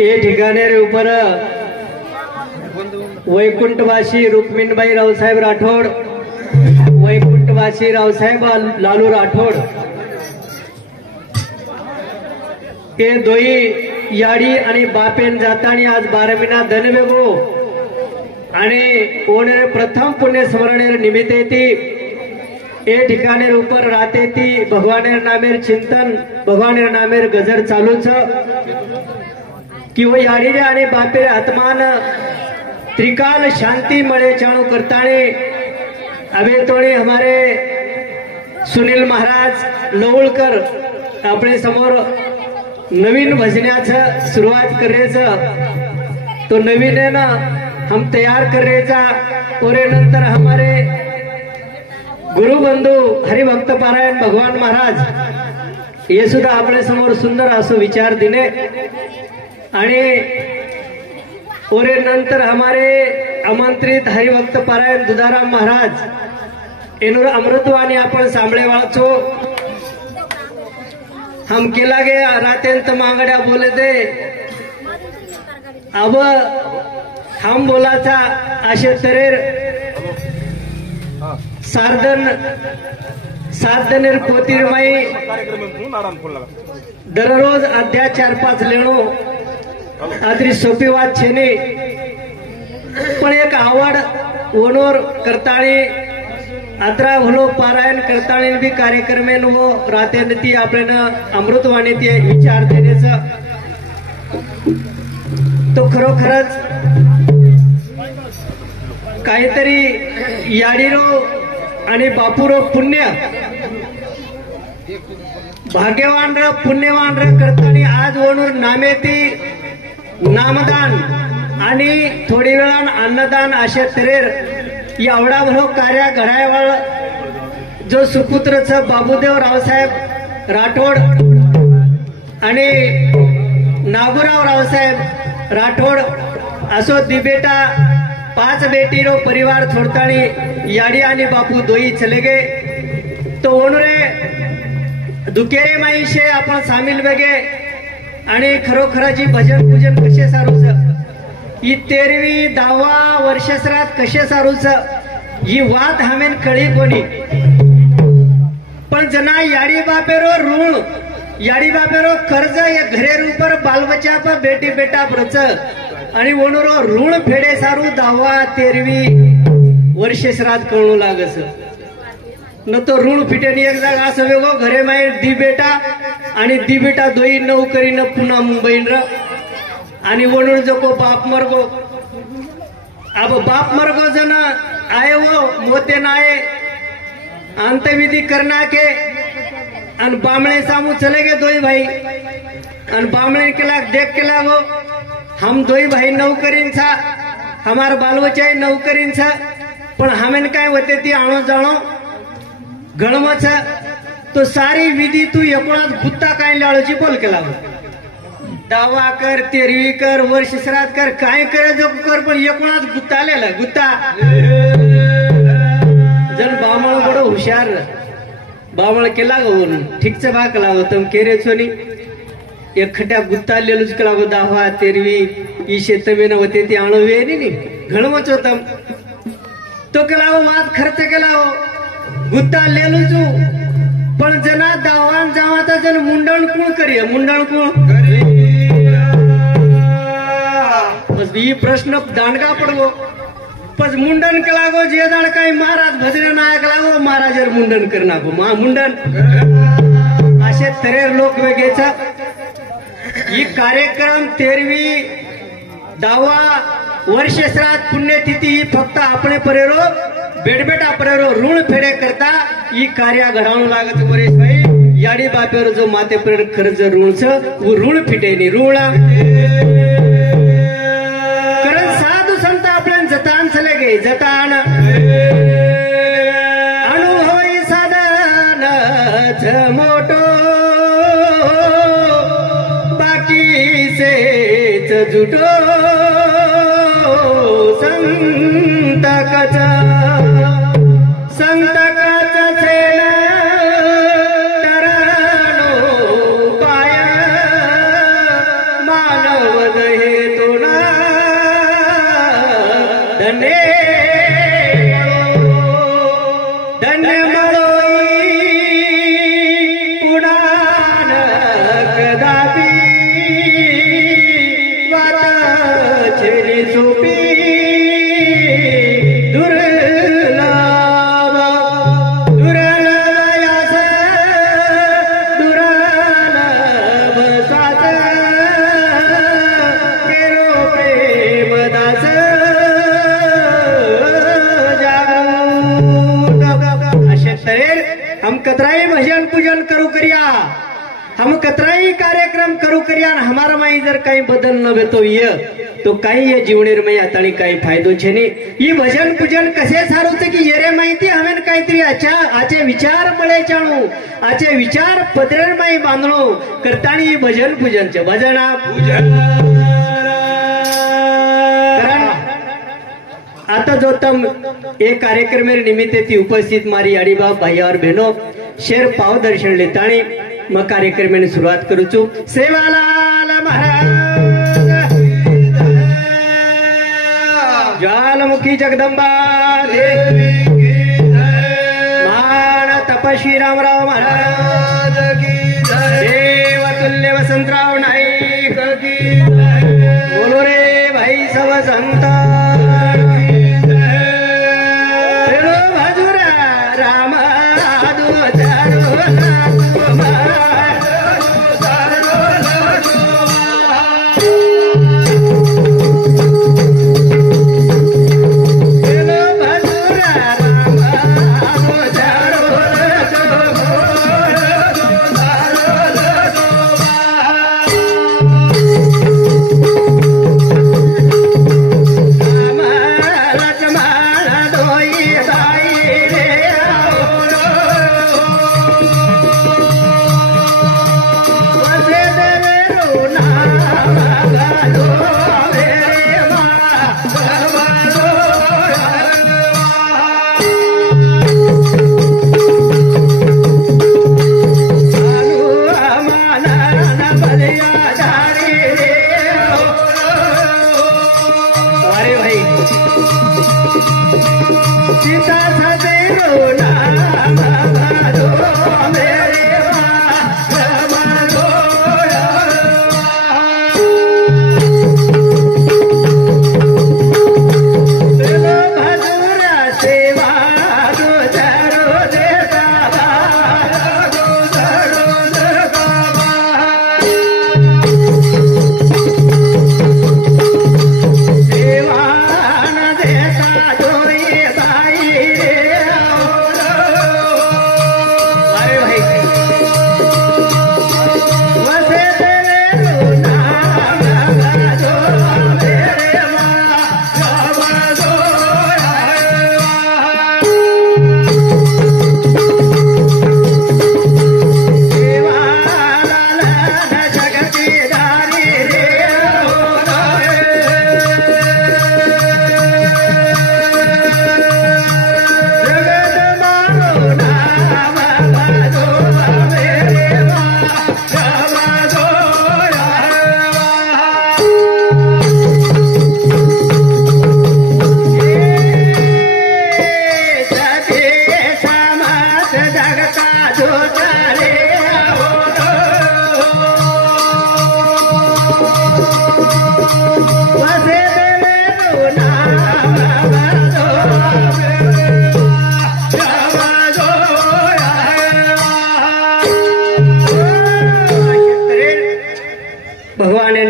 ए ठिकाणे रे ऊपर वैकुंठवासी रुक्मिणबाई रावसाहेब राठोड, वैकुंठवासी रावसाहेब लालू राठोड ए दोई याडी आणि बापेन जातानी आज 12 महिना धनवेगो आणि ओणे प्रथम पुण्य स्मरणेर निमित्त येती ए ठिकाणे ऊपर राते ती भगवानेर नामेर चिंतन, भगवानेर नामेर गजर चालूच कि वो याडी रे आणि बापेर आत्मान त्रिकाल शांति मळे चाणू करताने अबे तोणे हमारे सुनील महाराज लवळकर आपले समोर नवीन भजनाचं सुरुवात करायचं तो नवीन है ना हम तैयार करायचा और नंतर हमारे गुरु बंधू हरिभक्त पारायण भगवान महाराज ये सुद्धा आपल्या समोर सुंदर असो विचार दिने आणि और नंतर हमारे आमंत्रित हरिभक्त पारायण दुधाराम महाराज एनुर अमृतवाणी आपण सांभळे वाचो हम केला गे रातेंत मांगड्या बोले दे अब हम बोलाचा असे तरेर सार्दनेर पोतीरमाई दररोज अध्या 4-5 लेणो आदरी सोपी वात छेने पण एक आवड ओनोर करताळी अत्रा भलो पारायण करताळी भी कार्यक्रमेन वो राते ती आपल्याला अमृतवाणी ते विचार देण्याचं तो खरोखरच काहीतरी याडीरो आणि बापूरो पुण्य भाग्यवान र पुण्यवान र करतानी आज ओनूर नामेती नामदान आणि थोडी वेळान अन्नदान अशा तरेर एवढा भलो कार्य घडायवाळ जो सुपुत्रच बाबूदेव रावसाहेब राठोड आणि नागुराव रावसाहेब राठोड असो दिबेटा 5 बेटीरो परिवार छोडतानी याडी आणि बापू दोई चले गे तो ओनरे दुकेरे माईशे आपण सामील बेगे आणि खरोखराची भजन पूजन कसे सारूच ही 13वी 10वा वर्षसरात कसे सारूच ही वाद हमेन कळी कोणी पण जना याडी बापेरो ऋण याडी बापेरो कर्ज या घरेर ऊपर बालबच्चा पर बेटी बेटा ब्रच आणि ओनरो ऋण फेडे सारू 10वा 13वी वर्षसरात कळू लागस न तो ऋण फिटेनी एक जागा असं वेगो घरे माई दी बेटा आणि दी बेटा दोई नौकरी न पुन्हा मुंबईन र आणि ओनर जो बाप मरगो अब बाप मरगो जन आए वो मोते नाए अंतविधि करना के अन बामणे सामू चले गए दोई भाई अन बामणे के लाग देख के लागो हम दोई भाई नौकरीन छा हमार बाल बच्चा नौकरीन छा पण हमेन काय होते ती आणो जाणो गणम छ तो सारी विधी तू एकोणात गुत्ता काय लाळूची बोल केला दावा कर 13वी कर वर्ष श्राद्ध कर काय करे जो कर पण एकोणात गुत्ता आलेला गुत्ता जन बामळ बडो हुशार बामळ केला गो ठीकच भाग लावो तुम केरे छोनी एकखट्या गुत्ता लेलुच केला गो 10वा 13वी ई शेतमेन होते ती आणो वे नी घणमच होतम तो केला वाद खर्च केला गुत्ता लेलुचू पण जना दावान जावाता जन मुंडण कुण करिय मुंडण कुण बस ही प्रश्न दांडगा पडगो पस मुंडन केलागो जे दाड काही महाराज भजन नायक लागो महाराजर मुंडन करनागो मा मुंडन असे तरेर लोक वेगेचा ही कार्यक्रम 13वी 10वा वर्ष श्राद्ध पुण्यतिथी ही फक्त आपणे परेरो बेडबेटा परेरो ऋण फेडे करता ही कार्य घडावू लागत वरेश भाई याडी बापेरो जो माते पर खर्च ऋणच वो ऋण फिटेनी ऋण कारण साधू संत आपल्या जतान चले गे जतान अनुभवी साधन मोठो बाकी से जुटो संतकाचा छेल तरानो पाय धन्य धन्य मळोई पुणान कदापि वाचली सोपी हम कतराई भजन पूजन करू करिया, हम कतराई कार्यक्रम करू करिया, हमारा माई जर काही बदल न भेटो ये तो काही ये जीवनेर माई आता काही फायदो छे नी। ये भजन पूजन कसे सारूचे की येरे माहिती हमें काहीतरी आचे विचार मळे जाणू, आचे विचार पदरेर माई बांधणो करतानी भजन पूजनचे भजना पूजन आता जो तम एक कार्यक्रम निमित्त थी उपस्थित मारी आड़ी बाप भाई और बहनों शेर पाव दर्शन लेतानी मैं कार्यक्रम में शुरुआत करू छु। सेवालाल महाराज ज्वालामुखी जगदंबा देवी मान तपस्वी रामराव महाराज की देवतुल्य वसंतराव नाईक की बोलो रे भाई सब संता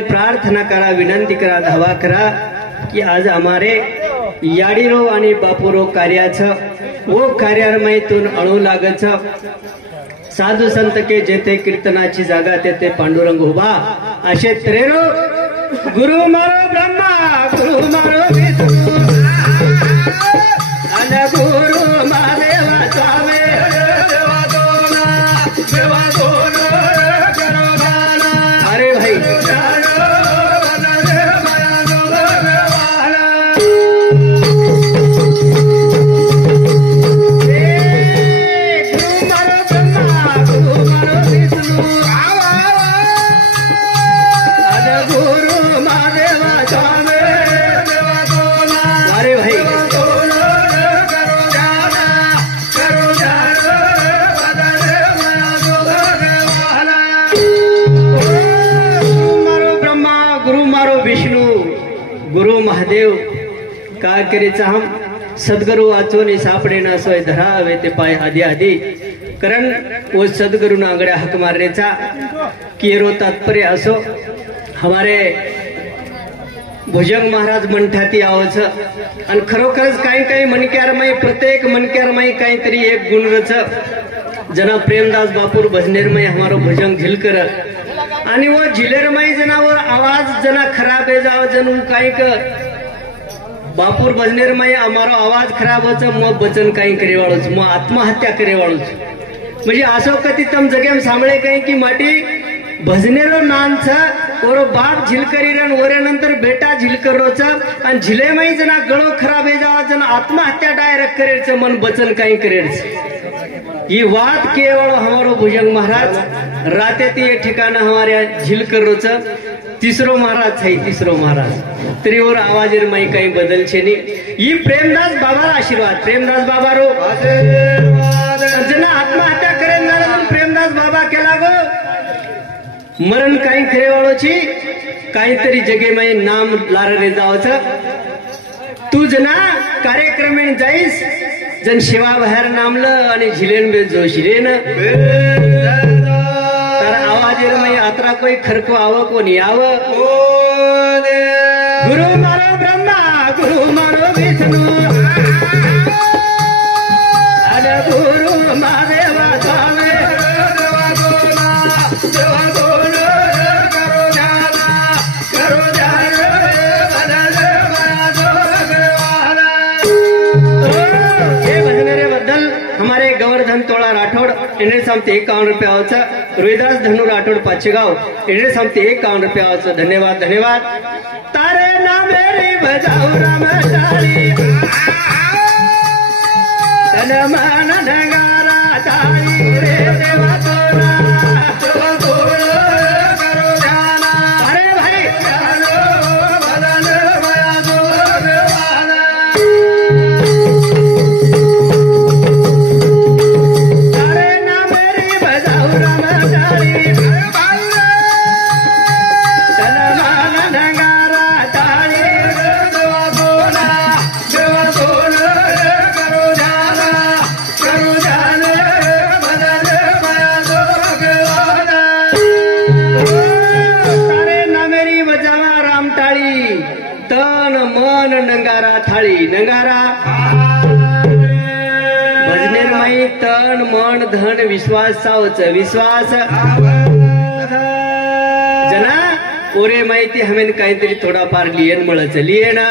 प्रार्थना करा, विनंती करा, धावा करा कि आज हमारे याडीरो आणि बापुरो कार्याचं वो कार्यारमयतून अणू लागच साधू संत के जेथे कीर्तनाची जागा तेथे पांडुरंग उभा असे त्रेरो गुरु मारो ब्रह्मा गुरु मारो विष्णू आणि गुरु महादेवा स्वामी देवा अरे भाई अरे भाई महादेव का करीचा हम सद्गुरु वाचोनी सापडे न सोय धरावे ते पाय आदि आदि कारण वो सद्गुरु ना अंगड्या हक मारण्याचा केरो तात्पर्य असो हमारे भुजंग महाराज म्हणतात यावच आणि खरोखरच काही काही मनक्यारमाई प्रत्येक मनक्यारमाई काहीतरी एक गुणरच जना प्रेमदास बापूर भजनेरमय हमारो भुजंग झिलकर आणि वो झिलेरमय जनावर आवाज जना खराब है जाव जनु काही क बापूर भजनेरमय हमारो आवाज खराब होच मग बचन काही करेवाळोच मग आत्महत्या करेवाळोच म्हणजे असो कधी तम जगेम सांभळे काही की माटी भजनेरो नानच और बाप झिलकरीरन ओरे नंतर बेटा झिलकरोच आणि झिलेमय जना गळो खराब है जाव जन आत्महत्या डायरेक्ट करेच मन बचन काही करेच ये बात केवल हमारो भुजंग महाराज राते ये ठिकाना हमारे झिलकर रोच तीसरो महाराज है तीसरो महाराज तरी और आवाज माई कहीं बदल छे नहीं ये प्रेमदास बाबा आशीर्वाद प्रेमदास बाबा रो जना आत्महत्या करे ना प्रेमदास बाबा केला गो मरण काही करे वाळो छी काहीतरी जगे माई नाम लार रे जावच तू जना कार्यक्रमेन जाईस जन शिवा बाहेर नामलं आणि झिलेन बे जोशिलेन तर आवाज मई आत्रा कोई खरको आव कोणी आव गुरु मारो ब्रह्मा गुरु मारो विष्णू आणि गुरु महादेवा स्वामी हमारे गोवर्धन तोळा राठौड़ इन्हें सामते 51 रुपया होचा रोहिदास धनु राठौड़ पाचेगाव इन्हें सामते 51 रुपया होचा धन्यवाद धन्यवाद तारे नाम मेरी बजाऊ राम ताली तन मन नगारा ताली रे देवा तोरा देवा तोरा करो जाना अरे भाई चलो बदन माया दो देवाना तन मन नंगारा थाळी नंगारा भजनेर माई तन मन धन विश्वास सावच विश्वास जना ओरे माहिती हमें काहीतरी थोडाफार लियन मळच लिये ना